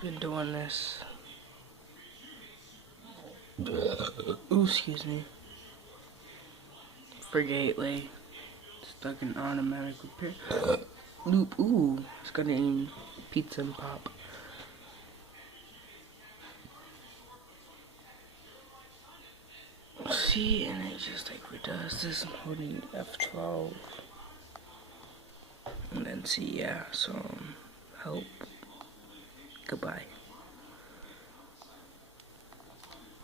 been doing this. Ooh, excuse me. For Gateway. Stuck in automatic repair. Loop, ooh. It's gonna eat pizza and pop. See, and it just like redoes this. I'm holding F12. And then see, yeah, so help. Goodbye.